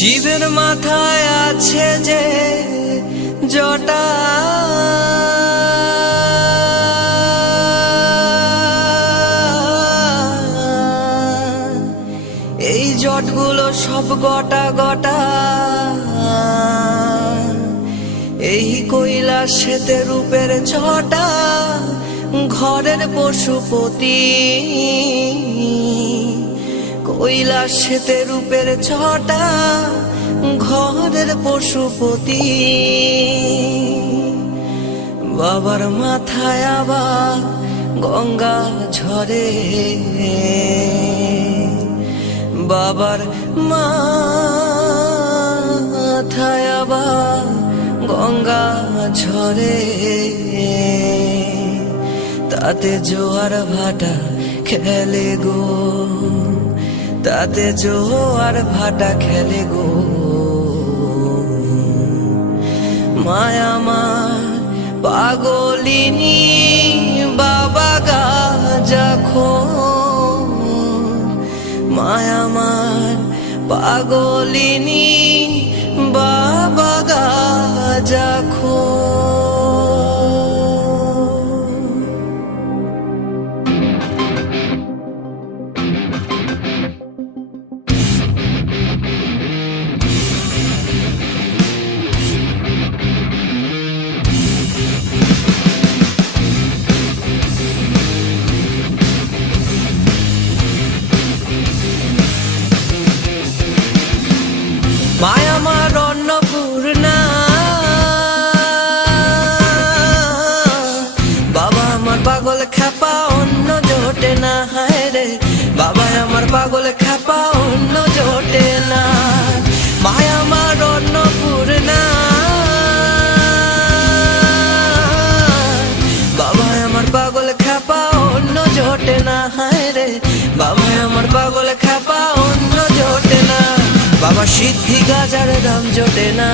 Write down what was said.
শিবের মাথায় আছে যে জটা। এই জটগুলো সব গটা গটা। এই কৈলাসেতে রূপের ছটা, ঘরের পশুপতি। কৈলাসেতে রূপের ছটা ঘরের পশুপতি। বাবার মাথায় আবার গঙ্গা ঝরে। বাবার মাথায় আবার গঙ্গা ঝরে। তাতে জোয়ার ভাটা খেলে গো। তাতে জোয়ার ভাটা খেলে গো। মায়ামার পাগলিনী বাবা গাজাখো মায়ামার পাগলিনী বাবা মায়ামার অন্নপূর্ণা। বাবা আমার পাগল খাপা অন্য জোটে না, হায় রে। বাবা আমার খাপা অন্য জোটে না। মায়ামার অন্নপূর্ণা। বাবা আমার পাগল খাপা অন্য জোটে না, হায় রে। বাবা আমার খাপা অন্য জোটে সিদ্ধি গাজার দাম জোটে না।